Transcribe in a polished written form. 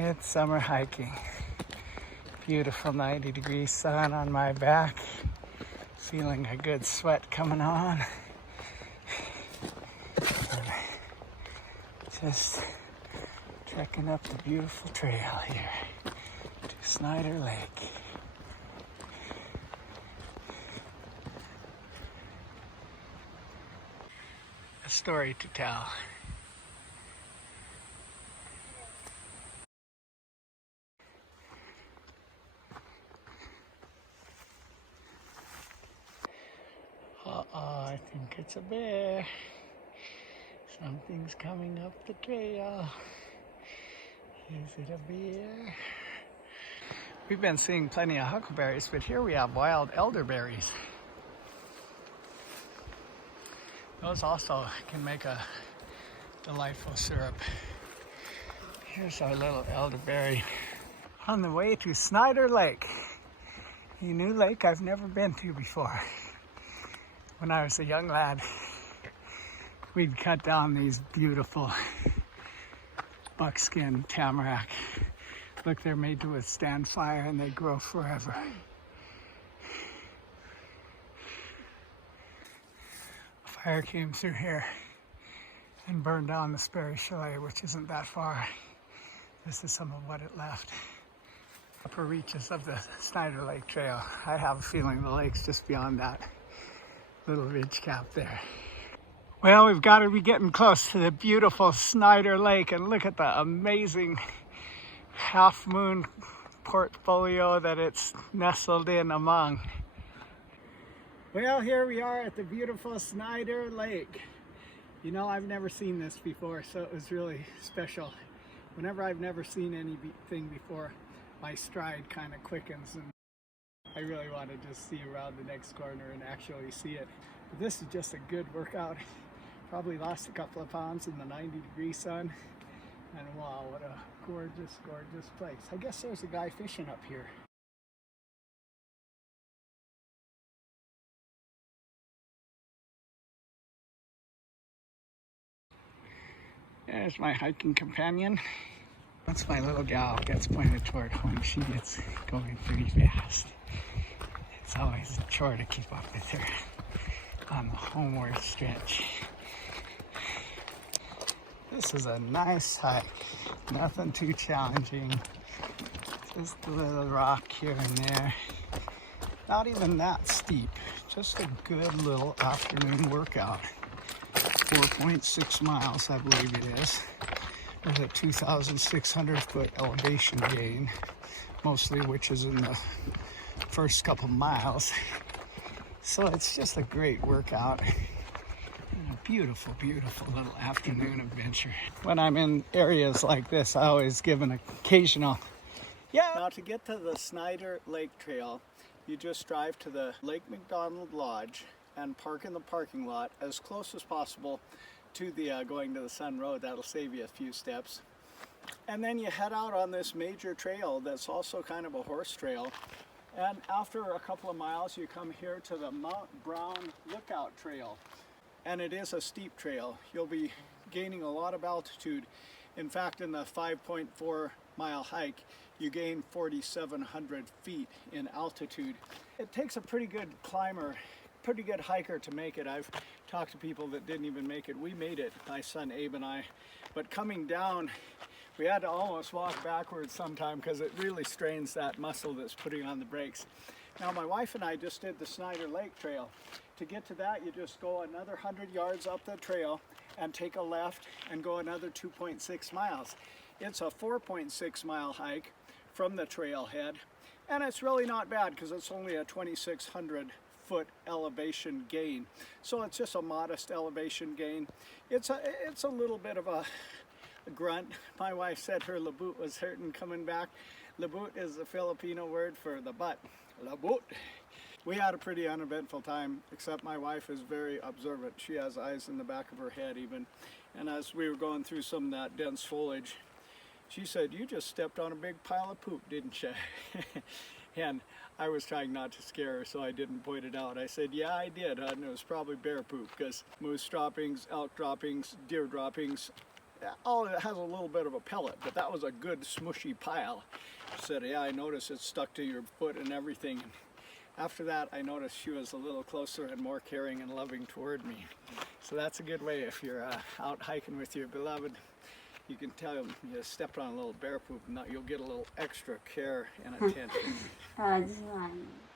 Midsummer hiking. Beautiful 90-degree sun on my back. Feeling a good sweat coming on. And just trekking up the beautiful trail here to Snyder Lake. A story to tell. I think it's a bear. Something's coming up the trail. Is it a bear? We've been seeing plenty of huckleberries, but here we have wild elderberries. Those also can make a delightful syrup. Here's our little elderberry. On the way to Snyder Lake, a new lake I've never been to before. When I was a young lad, we'd cut down these beautiful buckskin tamarack. Look, they're made to withstand fire and they grow forever. A fire came through here and burned down the Sperry Chalet, which isn't that far. This is some of what it left. Upper reaches of the Snyder Lake Trail. I have a feeling the lake's just beyond that little ridge cap there. Well, we've got to be getting close to the beautiful Snyder Lake, and look at the amazing half moon portfolio that it's nestled in among. Well, here we are at the beautiful Snyder Lake. You know, I've never seen this before, so it was really special. Whenever I've never seen anything before, my stride kind of quickens, and I really want to just see around the next corner and actually see it. But this is just a good workout. Probably lost a couple of pounds in the 90-degree sun. And wow, what a gorgeous, gorgeous place. I guess there's a guy fishing up here. There's my hiking companion. Once my little gal gets pointed toward home, she gets going pretty fast. It's always a chore to keep up with her on the homeward stretch. This is a nice hike, nothing too challenging. Just a little rock here and there. Not even that steep, just a good little afternoon workout. 4.6 miles, I believe it is, with a 2,600 foot elevation gain, mostly which is in the first couple miles. So it's just a great workout and a beautiful, beautiful little afternoon adventure. When I'm in areas like this, I always give an occasional yeah. Now to get to the Snyder Lake Trail, you just drive to the Lake McDonald Lodge and park in the parking lot as close as possible to the going to the Sun Road. That'll save you a few steps. And then you head out on this major trail that's also kind of a horse trail. And after a couple of miles, you come here to the Mount Brown Lookout Trail. And it is a steep trail. You'll be gaining a lot of altitude. In fact, in the 5.4 mile hike, you gain 4,700 feet in altitude. It takes a pretty good climber, pretty good hiker to make it. I've talked to people that didn't even make it. We made it, my son Abe and I. But coming down, we had to almost walk backwards sometime because it really strains that muscle that's putting on the brakes. Now my wife and I just did the Snyder Lake Trail. To get to that, you just go another 100 yards up the trail and take a left and go another 2.6 miles. It's a 4.6 mile hike from the trailhead, and it's really not bad because it's only a 2,600 foot elevation gain. So it's just a modest elevation gain. It's a little bit of a grunt. My wife said her labut was hurting coming back. Labut is the Filipino word for the butt. Labut. We had a pretty uneventful time, except my wife is very observant. She has eyes in the back of her head even. And as we were going through some of that dense foliage, she said, "You just stepped on a big pile of poop, didn't you?" And I was trying not to scare her, so I didn't point it out. I said, "Yeah, I did, and it was probably bear poop, because moose droppings, elk droppings, deer droppings, oh, it has a little bit of a pellet, but that was a good smushy pile. She said, yeah, I noticed it stuck to your foot and everything. After that, I noticed she was a little closer and more caring and loving toward me. So that's a good way if you're out hiking with your beloved. You can tell them you stepped on a little bear poop, and you'll get a little extra care and attention. 좋아요.